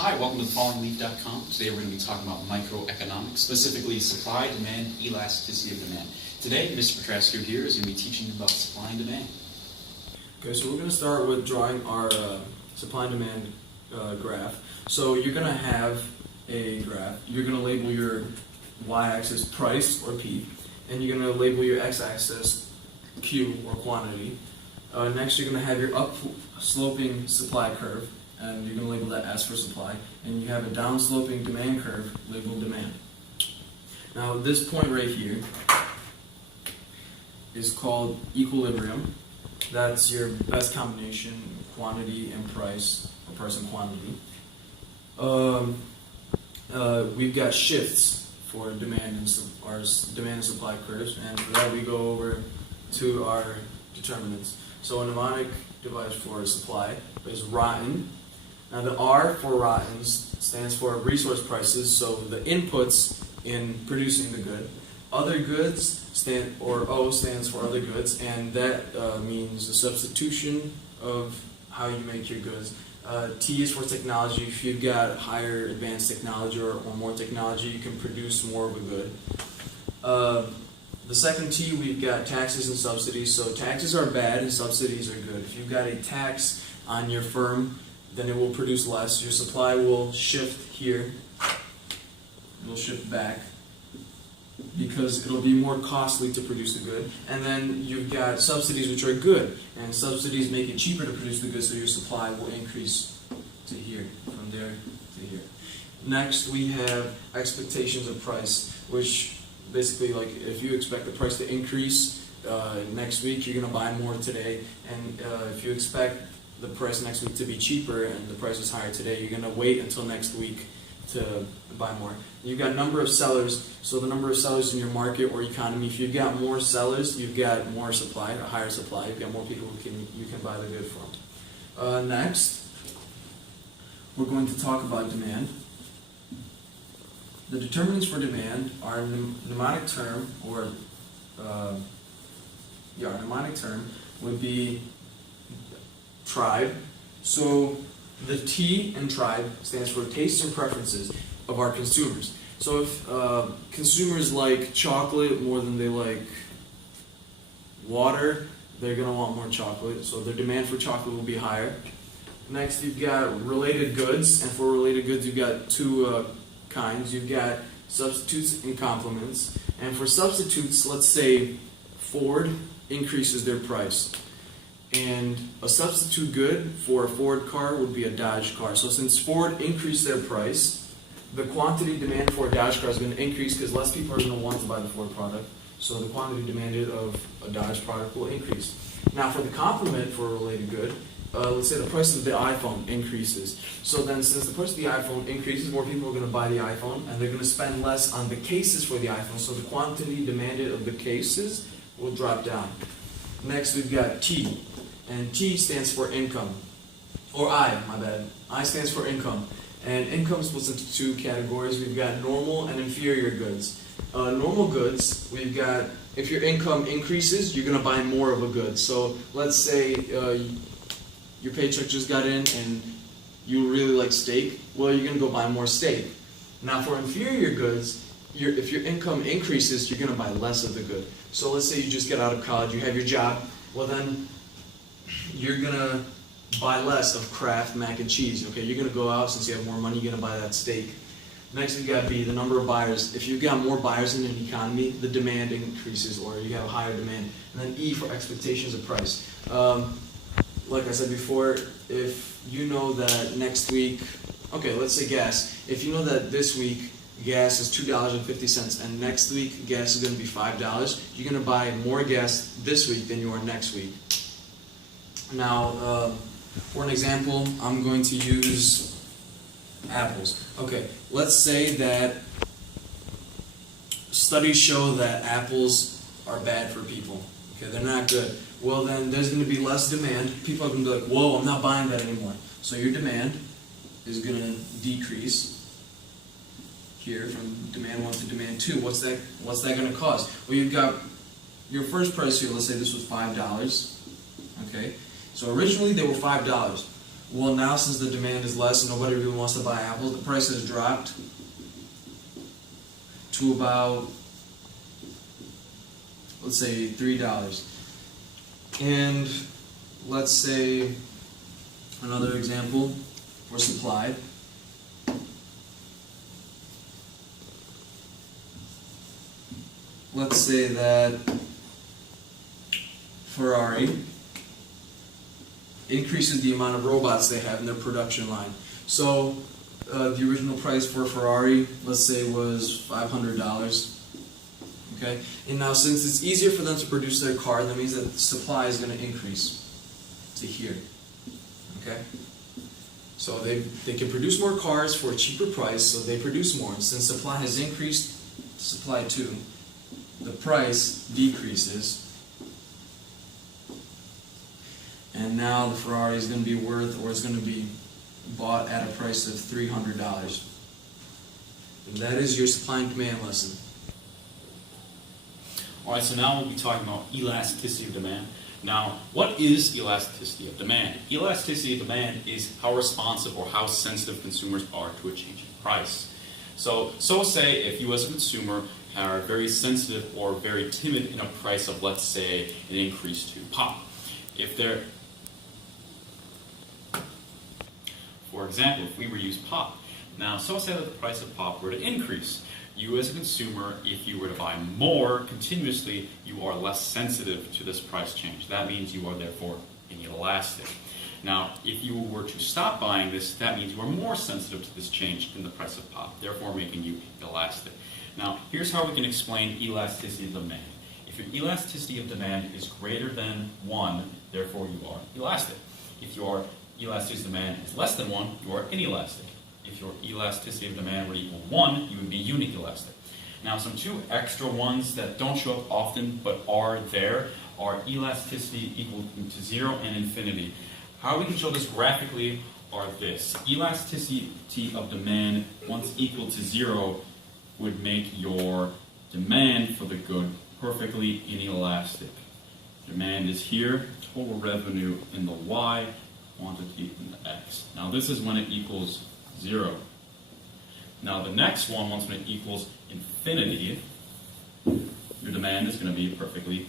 Hi, welcome to FallingLeaf.com. Today we're going to be talking about microeconomics, specifically supply, demand, elasticity of demand. Today, Mr. Petrasco here is going to be teaching about supply and demand. Okay, so we're going to start with drawing our supply and demand graph. So you're going to have a graph. You're going to label your y-axis price, or P, and you're going to label your x-axis Q, or quantity. Next, you're going to have your up-sloping supply curve, and you're going to label that S for supply, and you have a down-sloping demand curve labeled demand. Now, this point right here is called equilibrium. That's your best combination, quantity and price, or price and quantity. We've got shifts for demand and our demand and supply curves, and for that we go over to our determinants. So a mnemonic device for supply is rotten. Now the R for rottens stands for resource prices, so the inputs in producing the good. Other goods O stands for other goods, and that means the substitution of how you make your goods. T is for technology. If you've got higher advanced technology or more technology, you can produce more of a good. The second T, we've got taxes and subsidies. So taxes are bad and subsidies are good. If you've got a tax on your firm, then it will produce less. Your supply will shift here. It will shift back because it'll be more costly to produce the good. And then you've got subsidies, which are good. And subsidies make it cheaper to produce the good, so your supply will increase to here, from there to here. Next, we have expectations of price, which basically, like, if you expect the price to increase next week, you're going to buy more today. And if you expect the price next week to be cheaper and the price is higher today, you're going to wait until next week to buy more. You've got number of sellers, so the number of sellers in your market or economy. If you've got more sellers, you've got more supply, a higher supply. You've got more people you can buy the good from. Next, we're going to talk about demand. The determinants for demand are a mnemonic term, or a mnemonic term would be tribe. So the T in tribe stands for tastes and preferences of our consumers. So if consumers like chocolate more than they like water, they're going to want more chocolate. So their demand for chocolate will be higher. Next, you've got related goods, and for related goods, you've got two kinds. You've got substitutes and complements. And for substitutes, let's say Ford increases their price. And a substitute good for a Ford car would be a Dodge car. So since Ford increased their price, the quantity demand for a Dodge car is going to increase because less people are going to want to buy the Ford product. So the quantity demanded of a Dodge product will increase. Now for the complement for a related good, let's say the price of the iPhone increases. So then since the price of the iPhone increases, more people are going to buy the iPhone, and they're going to spend less on the cases for the iPhone. So the quantity demanded of the cases will drop down. Next, we've got T. And T stands for income. Or I, my bad. I stands for income. And income splits into two categories. We've got normal and inferior goods. Normal goods, we've got, if your income increases, you're going to buy more of a good. So let's say your paycheck just got in and you really like steak. Well, you're going to go buy more steak. Now for inferior goods, if your income increases, you're going to buy less of the good. So let's say you just get out of college, you have your job. Well then, you're going to buy less of Kraft mac and cheese. Okay, you're going to go out, since you have more money, you're going to buy that steak. Next, we've got B, the number of buyers. If you've got more buyers in an economy, the demand increases, or you have a higher demand. And then E for expectations of price. Like I said before, if you know that next week, okay, let's say gas. If you know that this week gas is $2.50 and next week gas is going to be $5, you're going to buy more gas this week than you are next week. Now, for an example, I'm going to use apples. Okay, let's say that studies show that apples are bad for people. Okay, they're not good. Well, then there's going to be less demand. People are going to be like, whoa, I'm not buying that anymore. So your demand is going to decrease here from demand 1 to demand 2. What's that going to cause? Well, you've got your first price here. Let's say this was $5. Okay, so originally they were $5. Well, now since the demand is less and nobody really wants to buy apples, the price has dropped to about, let's say, $3. And let's say another example for supply. Let's say that Ferrari increases the amount of robots they have in their production line. So the original price for a Ferrari, let's say, was $500. Okay, and now since it's easier for them to produce their car, that means that the supply is going to increase to here. Okay, so they can produce more cars for a cheaper price, so they produce more. And since supply has increased, supply too, the price decreases. And now the Ferrari is going to be worth, or is going to be bought at a price of $300. And that is your supply and demand lesson. Alright, so now we'll be talking about elasticity of demand. Now, what is elasticity of demand? Elasticity of demand is how responsive or how sensitive consumers are to a change in price. So say if you as a consumer are very sensitive or very timid in a price of, let's say, an increase to pop. For example, if we were to use pop. Now, so say that the price of pop were to increase. You as a consumer, if you were to buy more continuously, you are less sensitive to this price change. That means you are therefore inelastic. Now, if you were to stop buying this, that means you are more sensitive to this change in the price of pop, therefore making you elastic. Now, here's how we can explain elasticity of demand. If your elasticity of demand is greater than 1, therefore you are elastic. If your elasticity of demand is less than 1, you are inelastic. If your elasticity of demand were to equal 1, you would be unique-elastic. Now, some two extra ones that don't show up often but are there are elasticity equal to 0 and infinity. How we can show this graphically are this. Elasticity of demand, once equal to 0, would make your demand for the good perfectly inelastic. Demand is here, total revenue in the Y, quantity in the X. Now, this is when it equals 0. Now the next one, once when it equals infinity, your demand is going to be perfectly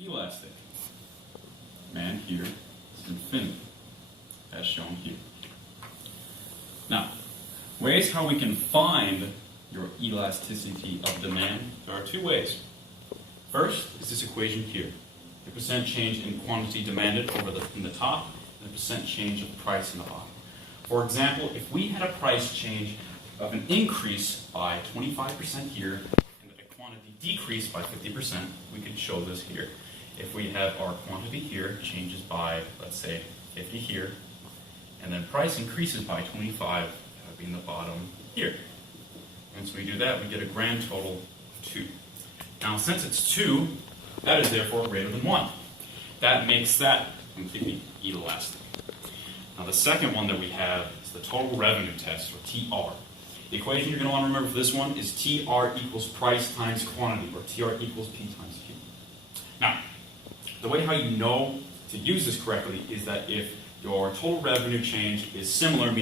elastic. Demand here is infinity, as shown here. Now, ways how we can find your elasticity of demand, there are two ways. First is this equation here. The percent change in quantity demanded in the top, and the percent change of price in the bottom. For example, if we had a price change of an increase by 25% here and a quantity decrease by 50%, we could show this here. If we have our quantity here changes by, let's say, 50 here, and then price increases by 25, that would be in the bottom here. Once we do that, we get a grand total of 2. Now, since it's 2, that is therefore greater than 1. That makes that completely inelastic. Now, the second one that we have is the total revenue test, or TR. The equation you're going to want to remember for this one is TR equals price times quantity, or TR equals P times Q. Now, the way how you know to use this correctly is that if your total revenue change is similar, meaning